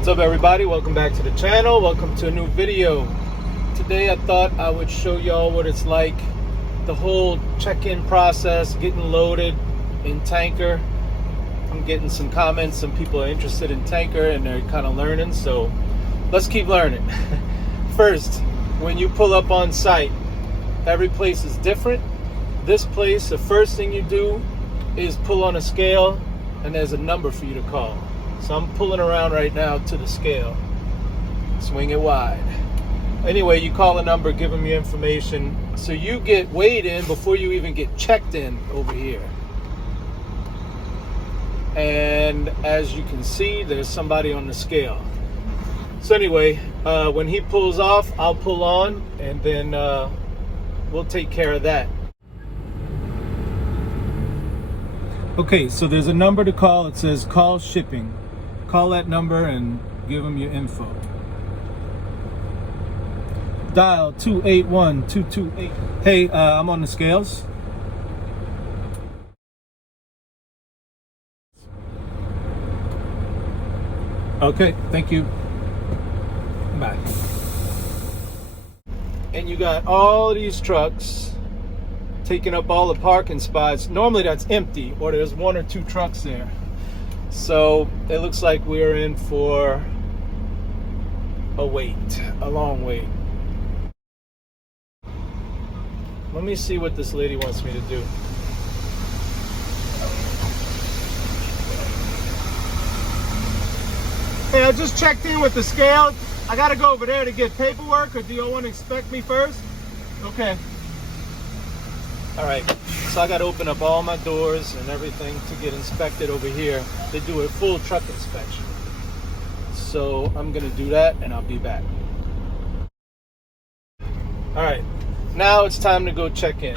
What's up, everybody? Welcome back to the channel. Welcome to a new video. Today I thought I would show y'all what it's like, the whole check-in process, getting loaded in tanker. I'm getting some comments. Some people are interested in tanker and they're kind of learning, so let's keep learning. First, when you pull up on site, every place is different. This place, the first thing you do is pull on a scale and there's a number for you to call. So I'm pulling around right now to the scale. Swing it wide. Anyway, you call a number, give them your information. So you get weighed in before you even get checked in over here. And as you can see, there's somebody on the scale. So anyway, when he pulls off, I'll pull on and then we'll take care of that. Okay, so there's a number to call. It says call shipping. Call that number and give them your info. Dial 281-228. Hey, I'm on the scales. Okay, thank you. Bye. And you got all these trucks taking up all the parking spots. Normally that's empty, or there's one or two trucks there. So it looks like we're in for a long wait. Let me see what this lady wants me to do. Hey, I just checked in with the scale. I gotta go over there to get paperwork, or do you want to inspect me first? Okay. All right, so I got to open up all my doors and everything to get inspected over here. They do a full truck inspection. So I'm going to do that and I'll be back. All right, now it's time to go check in.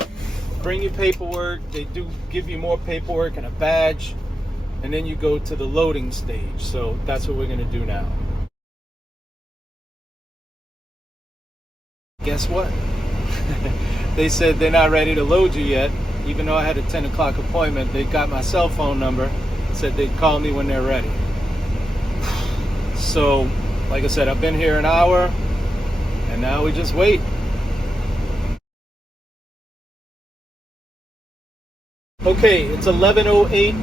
Bring your paperwork. They do give you more paperwork and a badge. And then you go to the loading stage. So that's what we're going to do now. Guess what? They said they're not ready to load you yet, even though I had a 10 o'clock appointment. They got my cell phone number, said they'd call me when they're ready. So, like I said, I've been here an hour, and now we just wait. Okay, it's 11:08.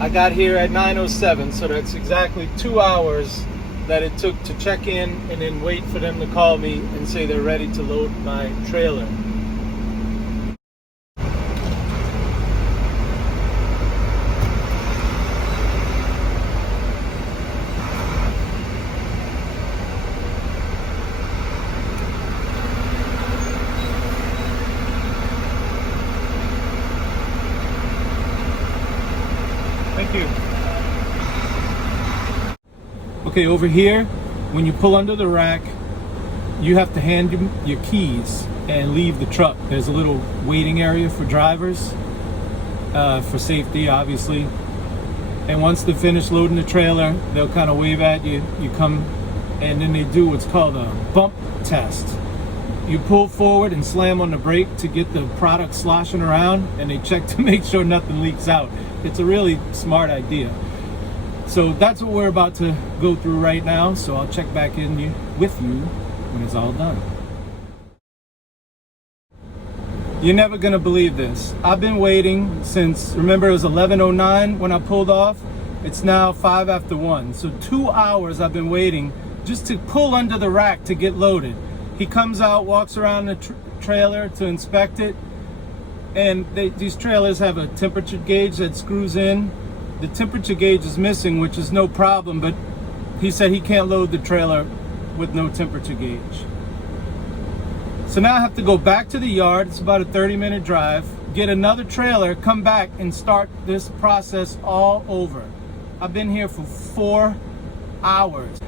I got here at 9:07, so that's exactly 2 hours that it took to check in and then wait for them to call me and say they're ready to load my trailer. Thank you. Okay, over here, when you pull under the rack, you have to hand your keys and leave the truck. There's a little waiting area for drivers, for safety, obviously. And once they finish loading the trailer, they'll kind of wave at you. You come, and then they do what's called a bump test. You pull forward and slam on the brake to get the product sloshing around, and they check to make sure nothing leaks out. It's a really smart idea. So that's what we're about to go through right now. So I'll check back in with you when it's all done. You're never gonna believe this. I've been waiting since, remember it was 11:09 when I pulled off? It's now 5 after 1. So 2 hours I've been waiting just to pull under the rack to get loaded. He comes out, walks around the trailer to inspect it. And these trailers have a temperature gauge that screws in. The temperature gauge is missing, which is no problem, but he said he can't load the trailer with no temperature gauge. So now I have to go back to the yard. It's about a 30-minute drive, get another trailer, come back and start this process all over. I've been here for 4 hours.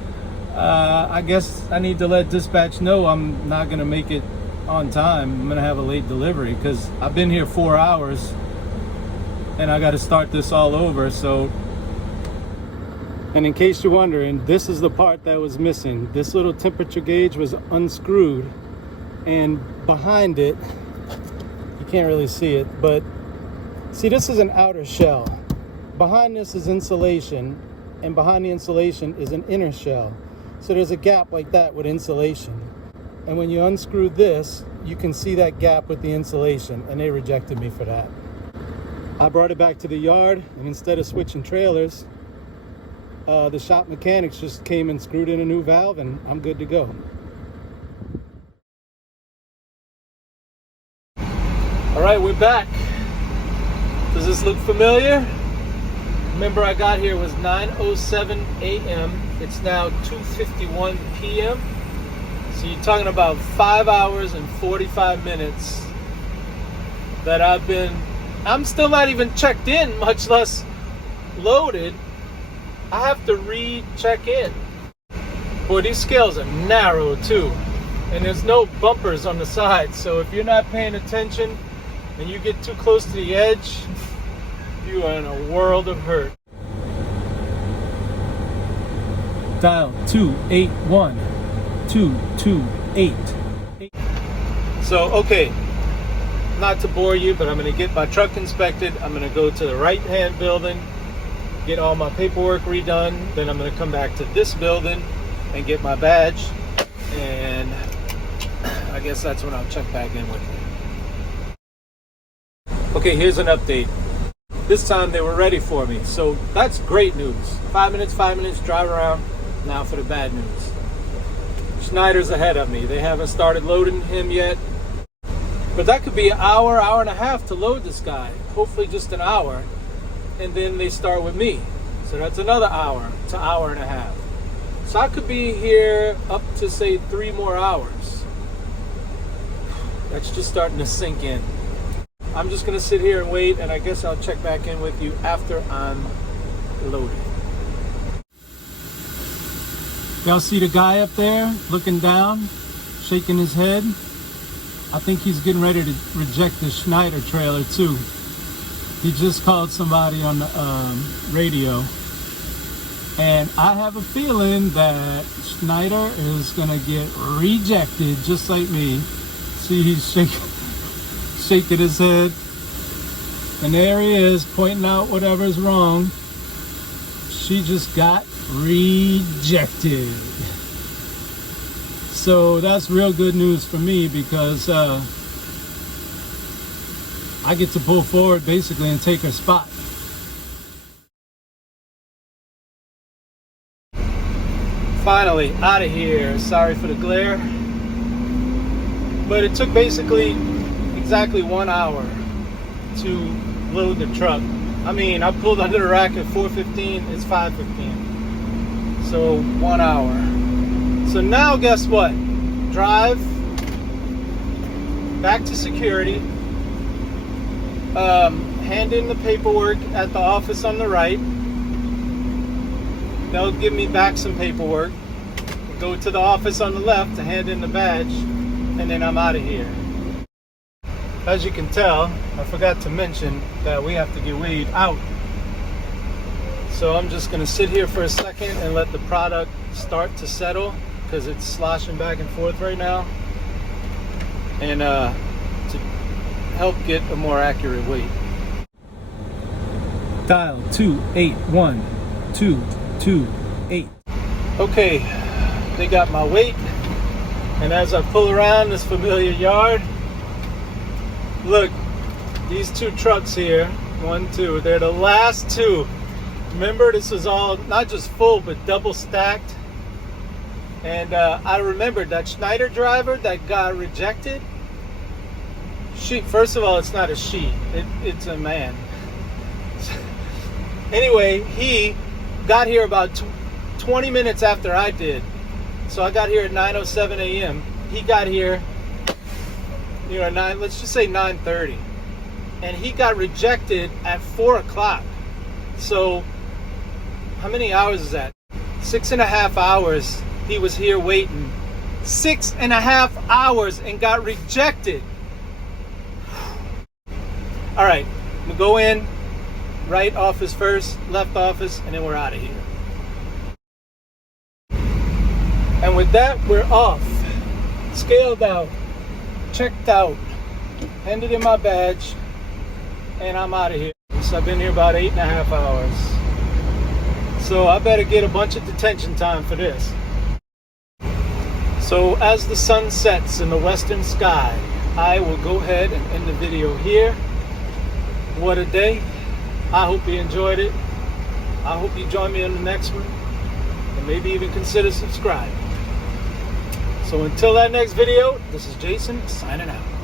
I guess I need to let dispatch know I'm not gonna make it on time. I'm gonna have a late delivery because I've been here 4 hours. And I got to start this all over. So, and in case you're wondering, this is the part that was missing. This little temperature gauge was unscrewed, and behind it, you can't really see it, but see, this is an outer shell. Behind this is insulation, and behind the insulation is an inner shell. So there's a gap like that with insulation. And when you unscrew this, you can see that gap with the insulation, and they rejected me for that. I brought it back to the yard, and instead of switching trailers, the shop mechanics just came and screwed in a new valve, and I'm good to go. All right, we're back. Does this look familiar? Remember, I got here, it was 9:07 a.m. It's now 2:51 p.m. So you're talking about 5 hours and 45 minutes that I'm still not even checked in, much less loaded. I have to re-check in. Boy, these scales are narrow too. And there's no bumpers on the side. So if you're not paying attention and you get too close to the edge, you are in a world of hurt. Dial 281 228. So, okay, not to bore you, but I'm going to get my truck inspected. I'm going to go to the right-hand building, get all my paperwork redone. Then I'm going to come back to this building and get my badge. And I guess that's when I'll check back in with you. Okay, here's an update. This time they were ready for me, so that's great news. 5 minutes, drive around. Now for the bad news. Schneider's ahead of me. They haven't started loading him yet. But that could be an hour, hour and a half to load this guy. Hopefully just an hour. And then they start with me. So that's another hour to hour and a half. So I could be here up to, say, 3 more hours. That's just starting to sink in. I'm just going to sit here and wait, and I guess I'll check back in with you after I'm loaded. Y'all see the guy up there looking down, shaking his head? I think he's getting ready to reject the Schneider trailer too. He just called somebody on the radio. And I have a feeling that Schneider is gonna get rejected just like me. See, he's shaking his head. And there he is, pointing out whatever's wrong. She just got rejected. So that's real good news for me because I get to pull forward basically and take her spot. Finally out of here. Sorry for the glare, but it took basically exactly 1 hour to load the truck. I mean, I pulled under the rack at 4:15, it's 5:15. So 1 hour. So now guess what? Drive back to security, hand in the paperwork at the office on the right. They'll give me back some paperwork. Go to the office on the left to hand in the badge, and then I'm out of here. As you can tell, I forgot to mention that we have to get weighed out. So I'm just going to sit here for a second and let the product start to settle because it's sloshing back and forth right now. And to help get a more accurate weight. Dial 281 228. Okay, they got my weight. And as I pull around this familiar yard, look, these 2 trucks here, 1, 2, they're the last 2. Remember, this was all not just full, but double stacked. And I remembered that Schneider driver that got rejected. First of all, it's not a she, it's a man. Anyway, he got here about 20 minutes after I did. So I got here at 9:07 a.m. He got here, let's just say 9:30. And he got rejected at 4 o'clock. So how many hours is that? 6.5 hours he was here waiting. 6.5 hours and got rejected. All right, I'm gonna go in, right office first, left office, and then we're out of here. And with that, we're off. Scaled out, checked out, handed in my badge, and I'm out of here. So I've been here about 8.5 hours. So I better get a bunch of detention time for this. So as the sun sets in the western sky, I will go ahead and end the video here. What a day. I hope you enjoyed it. I hope you join me on the next one. And maybe even consider subscribing. So until that next video, this is Jason signing out.